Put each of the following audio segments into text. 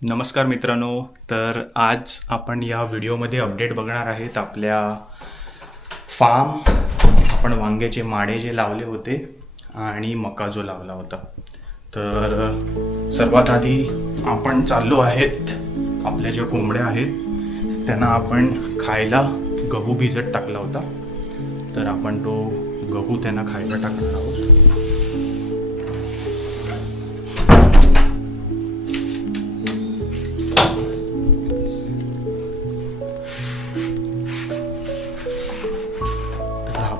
नमस्कार मित्रांनो. तर आज आपण या व्हिडिओमध्ये अपडेट बघणार आहेत आपल्या फार्म. आपण वांग्याचे माडे जे लावले होते आणि मका जो लावला होता. तर सर्वात आधी आपण चाललो आहेत, आपल्या ज्या कोंबड्या आहेत त्यांना आपण खायला गहू भिजत टाकला होता. तर आपण तो गहू त्यांना खायला टाकणार आहोत.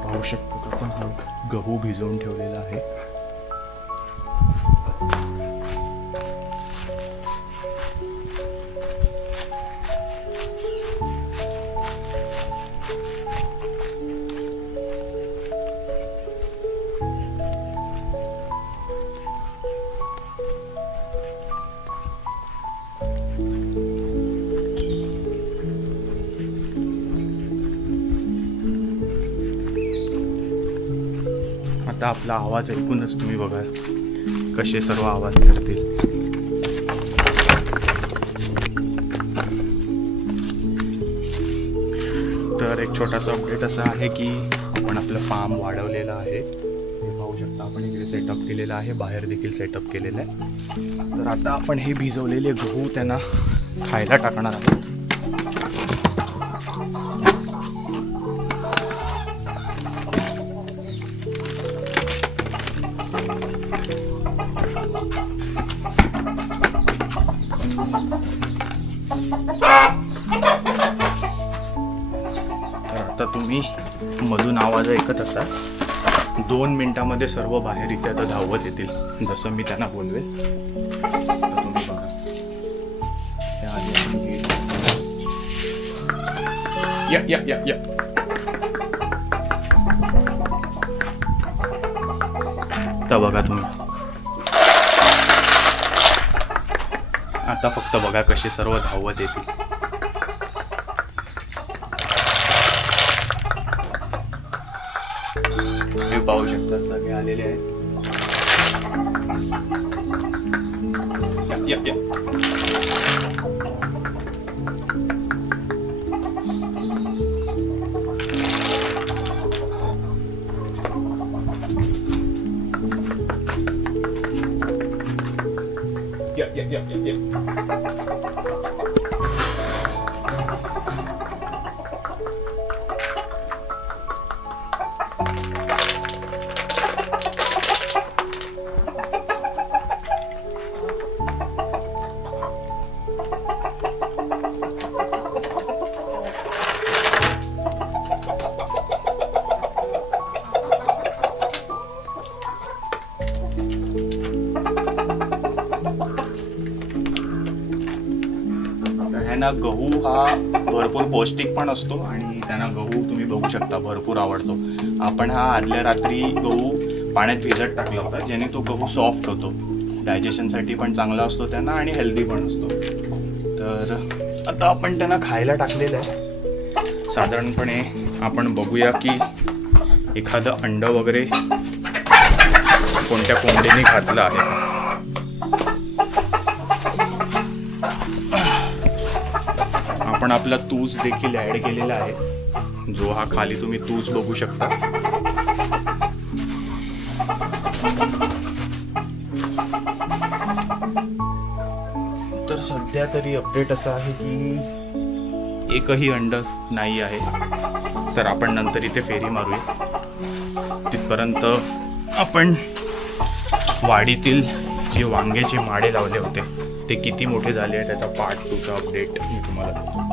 पाहू शकतो का आपण हा गहू भिजवून ठेवलेला आहे. आता आपला आवाज ऐकूनच तुम्ही बघा कसे सर्व आवाज करतील. तर एक छोटासा अपडेट असा आहे की आपण आपलं फार्म वाढवलेलं आहे. हे पाहू शकता, आपण इकडे सेटअप केलेलं आहे, बाहेर देखील सेटअप केलेलं आहे. तर आता आपण हे भिजवलेले गहू त्यांना खायला टाकणार आहोत. आता तुम्ही मधून आवाज ऐकत असाल. 2 मिनिटामध्ये सर्व बाहेर इथे आता धावत येतील, जसं मी त्यांना बोलवेल. आता तुम्ही बघा, या या या या. आता बघा तुम्ही, आता फक्त बघा कसे सर्व धावत येतील. हे पाहू शकता, सगळे आलेले आहेत. या, या, या. या, या, या, या, या. त्यांना गहू हा भरपूर पौष्टिक पण असतो आणि त्यांना गहू तुम्ही बघू शकता भरपूर आवडतो. आपण हा आदल्या रात्री गहू पाण्यात भिजत टाकला होता, ज्याने तो गहू सॉफ्ट होतो. डायजेशनसाठी पण चांगला असतो त्यांना आणि हेल्दी पण असतो. तर आता आपण त्यांना खायला टाकलेलं आहे. साधारणपणे आपण बघूया की एखादं अंडं वगैरे कोणत्या कोंबडीने घातलं आहे. आपण आपला तूस देखील ॲड केलेला आहे, जो हा खाली तुम्ही तूस बघू शकता. तर सध्या तरी अपडेट असा आहे की एकही अंड नाही आहे. तर आपण नंतर इथे फेरी मारूया. तिथपर्यंत आपण वाडीतील जे वांग्याचे माडे लावले होते ते किती मोठे झाले आहे त्याचा पार्ट 2चा अपडेट मी तुम्हाला देतो.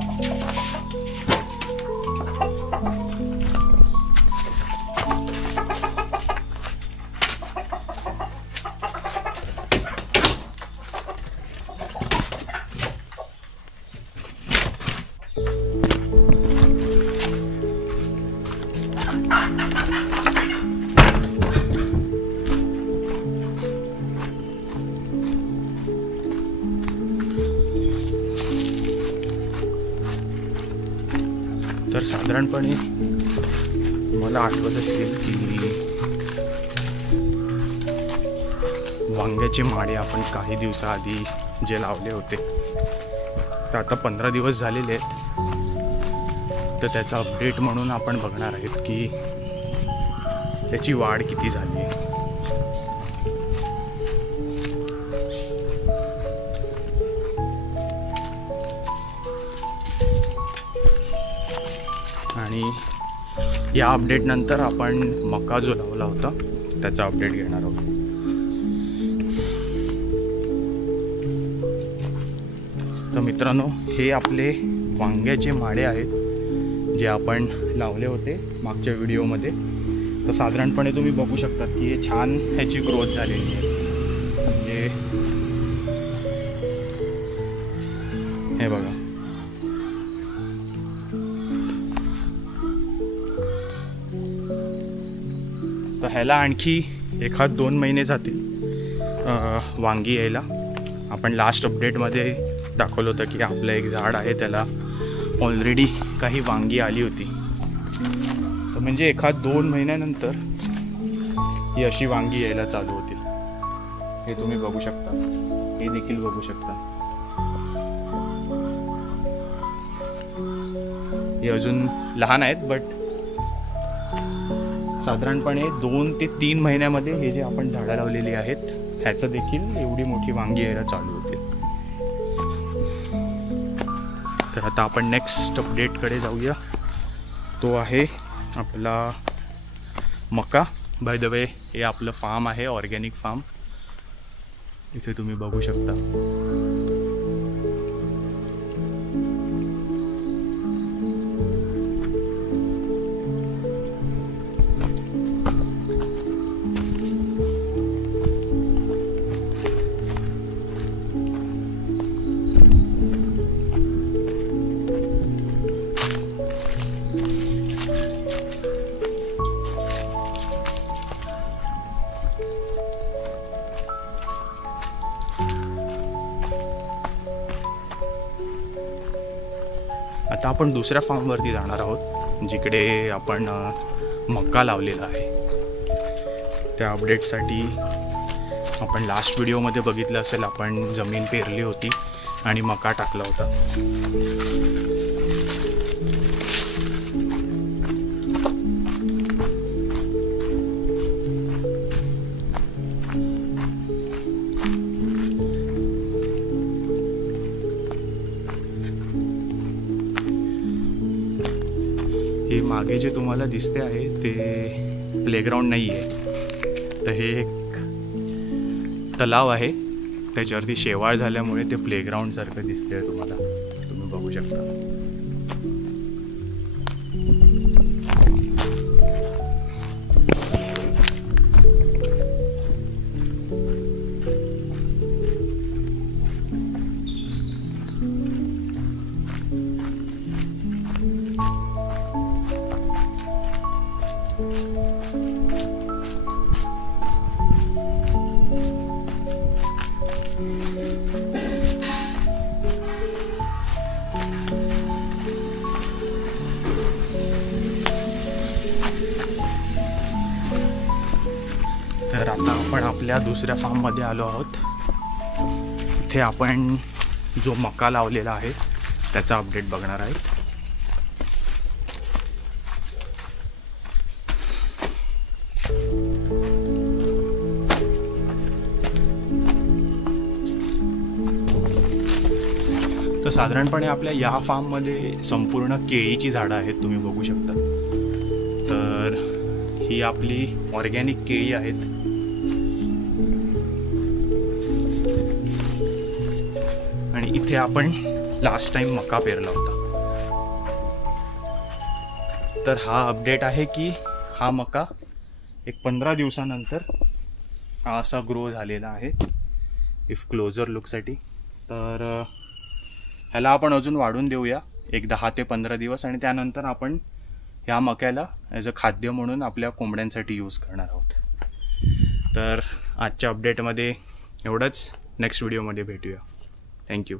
तर साधारणपणे मला आठवत असेल की वांग्याचे माडे आपण काही दिवसाआधी जे लावले होते. तर आता 15 दिवस झालेले आहेत. तर त्याचा अपडेट म्हणून आपण बघणार आहेत की त्याची वाढ किती झाली आहे. आणि या अपडेट नंतर आपण मका जो लावला होता त्याचा अपडेट घेणार आहोत. तर मित्रांनो, हे आपले वांग्याचे माडे आहेत जे आपण लावले होते मागच्या व्हिडिओमध्ये. तर साधारणपणे तुम्ही बघू शकता की हे छान ह्याची ग्रोथ झालेली आहे. म्हणजे हे बघा, तर ह्याला आणखी 1-2 महिने जातील वांगी यायला. आपण लास्ट अपडेटमध्ये दाखवलं होतं की आपलं एक झाड आहे त्याला ऑलरेडी काही वांगी आली होती. तर म्हणजे 1-2 महिन्यानंतर ही अशी वांगी यायला चालू होतील. हे तुम्ही बघू शकता, हे देखील बघू शकता. हे अजून लहान आहेत, बट साधारणपणे 2 ते 3 महिन्यामध्ये हे जे आपण झाडं लावलेली आहेत ह्याचं देखील एवढी मोठी वांगी यायला चालू होते. तर आता आपण नेक्स्ट अपडेटकडे जाऊया. तो आहे आपला मका. बाय द वे, हे आपलं फार्म आहे, ऑर्गॅनिक फार्म. इथे तुम्ही बघू शकता. आता आपण दुसऱ्या फार्मवरती जाणार आहोत जिकडे आपण मका लावलेला आहे. त्या अपडेटसाठी आपण लास्ट व्हिडिओमध्ये बघितलं असेल, आपण जमीन पेरली होती आणि मका टाकला होता. हे मागे जे तुम्हाला दिसते आहे ते प्लेग्राऊंड नाही आहे. तर हे एक तलाव आहे, त्याच्यावरती शेवाळ झाल्यामुळे ते प्लेग्राऊंडसारखं दिसते तुम्हाला. तुम्ही बघू शकता. तर आता आपण आपल्या दुसऱ्या फार्ममध्ये आलो आहोत. इथे आपण जो मका लावलेला आहे त्याचा अपडेट बघणार आहे. तर साधारणपणे आपल्या या फार्ममध्ये संपूर्ण केळीची झाडं आहेत, तुम्ही बघू शकता. तर ही आपली ऑर्गॅनिक केळी आहेत. आणि इथे आपण लास्ट टाइम मका पेरला होता. तर हा अपडेट आहे की हा मका एक 15 दिवसानंतर हा असा ग्रो झालेला आहे. इफ क्लोजर लुकसाठी तर ह्याला आपण अजून वाढून देऊया एक 10 ते 15 दिवस, आणि त्यानंतर आपण ह्या मक्याला ॲज अ खाद्य म्हणून आपल्या कोंबड्यांसाठी यूज करणार आहोत. तर आजच्या अपडेटमध्ये एवढंच. नेक्स्ट व्हिडिओमध्ये भेटूया. थँक्यू.